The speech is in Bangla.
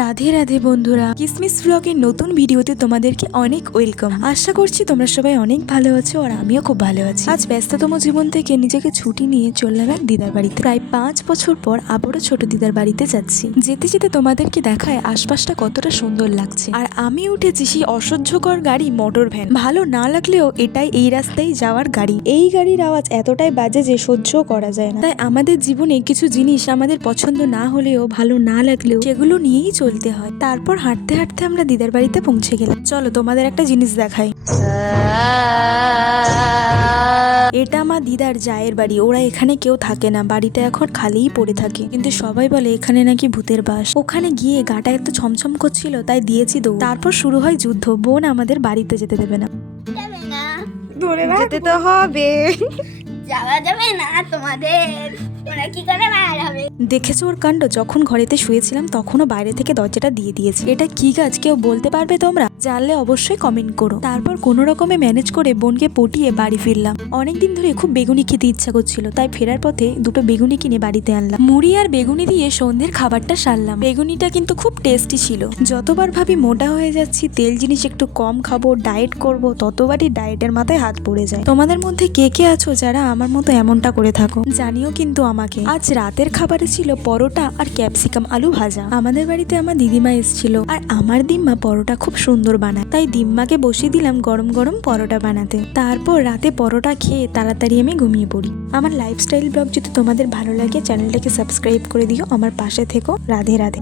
রাধে রাধে বন্ধুরা, কিসমিস ব্লগের নতুন ভিডিওতে তোমাদেরকে অনেক ওয়েলকাম। আশা করছি তোমরা সবাই অনেক ভালো আছো আর আমিও খুব ভালো আছি। আজ ব্যস্ততম জীবন থেকে নিজেকে ছুটি নিয়ে চললাম এক দিদার বাড়িতে। প্রায় 5 বছর পর আবারও ছোট দিদার বাড়িতে যাচ্ছি। যেতে যেতে তোমাদেরকে দেখায় আশপাশটা কতটা সুন্দর লাগছে। আর আমি উঠেছি সেই অসহ্যকর গাড়ি মোটর ভ্যান। ভালো না লাগলেও এটাই এই রাস্তায় যাওয়ার গাড়ি। এই গাড়ির আওয়াজ এতটাই বাজে যে সহ্য করা যায় না। তাই আমাদের জীবনে কিছু জিনিস আমাদের পছন্দ না হলেও ভালো না লাগলেও সেগুলো নিয়েই চলতে হয়। তারপর হাঁটতে হাঁটতে আমরা দিদার বাড়িতে পৌঁছে গেলাম। চলো তোমাদের একটা জিনিস দেখাই। এটা আমার দিদার জায়ের বাড়ি। ওরা এখানে কেউ থাকে না, বাড়িটা এখন খালিই পড়ে থাকে। কিন্তু সবাই বলে এখানে নাকি ভূতের বাস। ওখানে গিয়ে গাটা এত ছমছম করছিল তাই দিয়েছি দৌড়। তারপর শুরু হয় যুদ্ধ। বোন আমাদের বাড়িতে যেতে দেবে না। ধরে যেতে তো হবে, যাওয়া যাবে না তোমাদের, তোমরা কি করে বার হবে? দেখেছো ওর কাণ্ড? যখন ঘরেতে শুয়েছিলাম তখনও বাইরে থেকে দরজাটা দিয়ে দিয়েছে। এটা কি গাছ কেউ বলতে পারবে তোমরা? জানলে অবশ্যই কমেন্ট করো। তারপর কোনো রকমে ম্যানেজ করে বোনকে পটিয়ে বাড়ি ফিরলাম। অনেকদিন ধরে খুব বেগুনি খেতে ইচ্ছা করছিল, তাই ফেরার পথে দুটো বেগুনি কিনে বাড়িতে আনলাম। মুড়ি আর বেগুনি দিয়ে সন্ধ্যের খাবারটা সারলাম। বেগুনিটা কিন্তু খুব টেস্টি ছিল। যতবার ভাবি মোটা হয়ে যাচ্ছি, তেল জিনিস একটু কম খাবো, ডায়েট করব, ততবারই ডায়েটের মাথায় হাত পড়ে যায়। তোমাদের মধ্যে কে কে আছো যারা আমার মতো এমনটা করে থাকো জানিও কিন্তু আমাকে। আজ রাতের খাবারে ছিল পরোটা আর ক্যাপসিকাম আলু ভাজা। আমাদের বাড়িতে আমার দিদিমা এসেছিল আর আমার দিম্মা পরোটা খুব সুন্দর বানায়, তাই দিম্মাকে বসিয়ে দিলাম গরম গরম পরোটা বানাতে। তারপর রাতে পরোটা খেয়ে তাড়াতাড়ি আমি ঘুমিয়ে পড়ি। আমার লাইফস্টাইল ব্লগ যদি তোমাদের ভালো লাগে চ্যানেলটাকে সাবস্ক্রাইব করে দিও। আমার পাশে থেকো। রাধে রাধে।